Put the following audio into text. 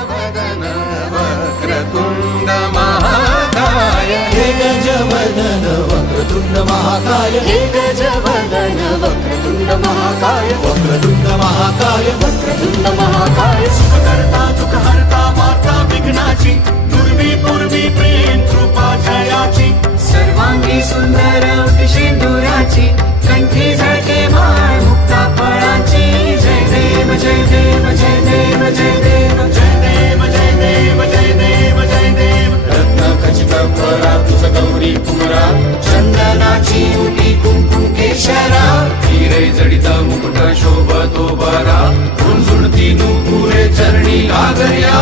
गजवदन वक्रतुंड महाकाय हे गजवदन वक्रतुंड महाकाय हे गजवदन वक्रतुंड महाकाय वक्रतुंड महाकाय वक्रतुंड महाकाय सुखकर्ता दुःखहर्ता माता विघ्नाची दुर्वी पूर्वी प्रेम कृपा जयाची सर्वांगी सुंदर उटी सिंदुराची कंठी झळके माळ मुक्ता फळाची जय देव जय देव जय देव जय देव जय देव जय देव जय देव जय देव रत्न खचित परा तुझ गौरी कुमरा चंदनाची उटी कुंकुम केशरा हिरे जडित मुकुट शोभतो बरा झुणझुणती नुपुरे चरणी घागर्या